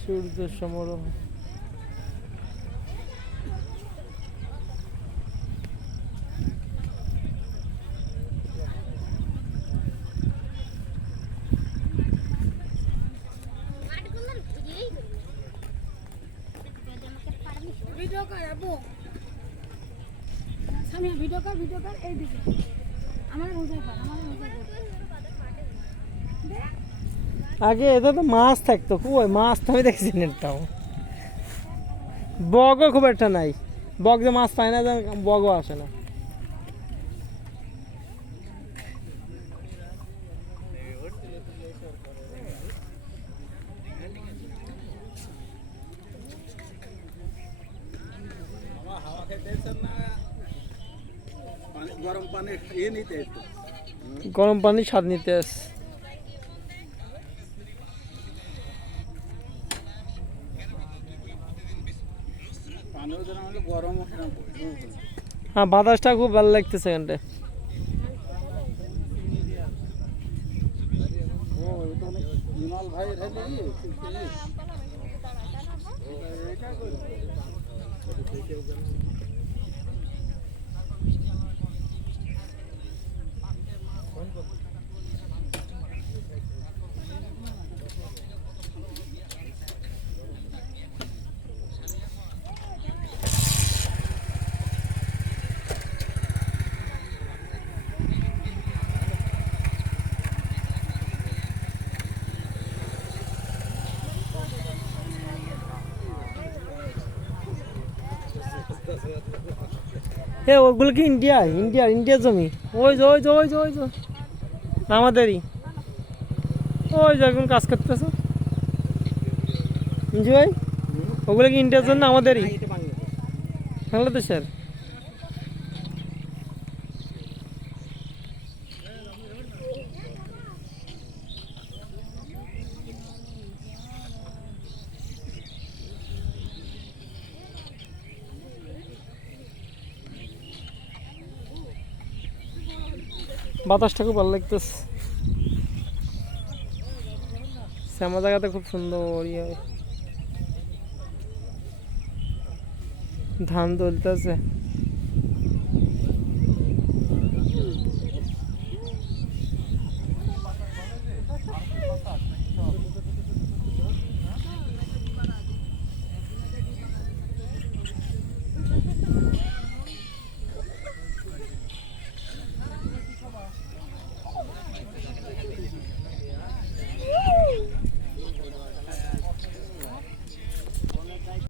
সূর্য সমারোহ। ভিডিও কর আবু সামিয়া ভিডিও কর ভিডিও কর আমার মজা কর আমার মজা কর। আগে এটা তো মাছ থাকতো কই মাছ তো আমি দেখছি না একটাও বগও খুব একটা নাই। বগ যে মাছ পায় না যে বগও আসে না। পানি গরম পানি স্বাদ নিতে আস। হ্যাঁ বাতাসটা খুব ভালো লাগতেছে এখানটায় ও এটা এ, ওগুলো কি ইন্ডিয়া ইন্ডিয়া ইন্ডিয়ার জমি? ওই যে ওই যে ওই যে ওই যে। আমাদেরই। ওই যে, এখন কাজ করতেছে। জি ওগুলো কি ইন্ডিয়ার জন্য আমাদেরই? বাংলাদেশের। বাতাসটা খুব ভালো লাগতেছে। শ্যামা জায়গাতে খুব সুন্দর ইয়ে। ধান তুলতেছে।